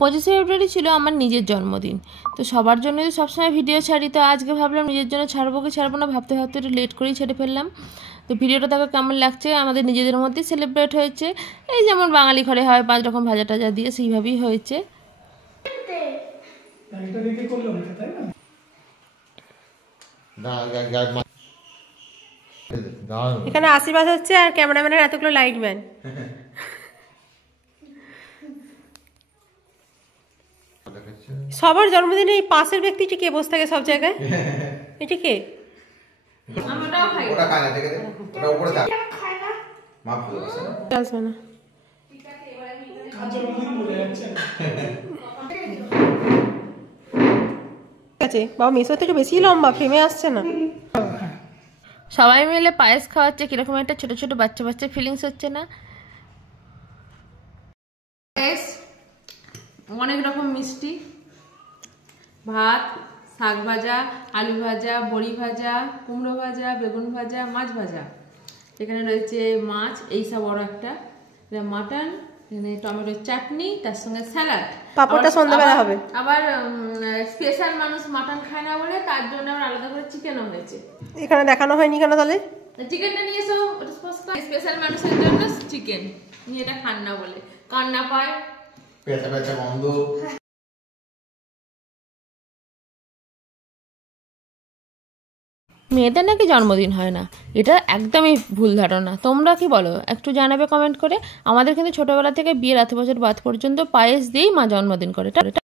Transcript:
25শে ফেব্রুয়ারি ছিল আমার নিজের জন্মদিন। তো সবার জন্য যদি সবসময় ভিডিও ছাড়ি, তো আজকে ভাবলাম নিজের জন্য ছাড়বো কি ছাড়বো না, ভাবতে ভাবতে একটু লেট করেই ছেড়ে ফেললাম। তো ভিডিওটা দেখো কেমন লাগছে। আমাদের নিজেদের মধ্যেই সেলিব্রেট হয়েছে, এই যেমন বাঙালি ঘরে হয় 5 রকম ভাজা টাজা দিয়ে, সেইভাবেই হয়েছে। এখানে আশীর্বাদ হচ্ছে আর ক্যামেরাম্যানের এতগুলো লাইটম্যান। সবার জন্মদিনে এই পাশের ব্যক্তিটি কে বসে থাকে সব জায়গায়? এটি কে? বাবা মেসো তো একটু বেশি লম্বা, ফ্রেমে আসছে না। সবাই মিলে পায়েস খাওয়াচ্ছে, কিরকম একটা ছোট ছোট বাচ্চা বাচ্চা ফিলিংস হচ্ছে না? অনেক রকম মিষ্টি, ভাত, শাক ভাজা, আলু ভাজা, বড়ি ভাজা, কুমড়ো ভাজা, বেগুন ভাজা, মাছ ভাজা। এখানে রয়েছে মাছ, এই সব বড় একটা মাটন, এখানে টমেটোর চাটনি, তার সঙ্গে স্যালাড। পাপড়টা সন্ধ্যাবেলা হবে। আবার স্পেশাল মানুষ মাটন খায় না বলে তার জন্য আবার আলাদা করে চিকেনও হয়েছে। এখানে দেখানো হয়নি কেন তাহলে? চিকেনটা নিয়ে এসো, স্পেশাল মানুষের জন্য চিকেন নিয়ে, এটা খান না বলে, কান্না পায়, পেঁচা পেঁচা গন্ধ। মেয়েদের নাকি জন্মদিন হয় না, এটা একদমই ভুল ধারণা। তোমরা কি বলো একটু জানাবে কমেন্ট করে। আমাদের কিন্তু ছোটবেলা থেকে বিয়ের 8 বছর বাদ পর্যন্ত পায়েস দিয়েই মা জন্মদিন করে।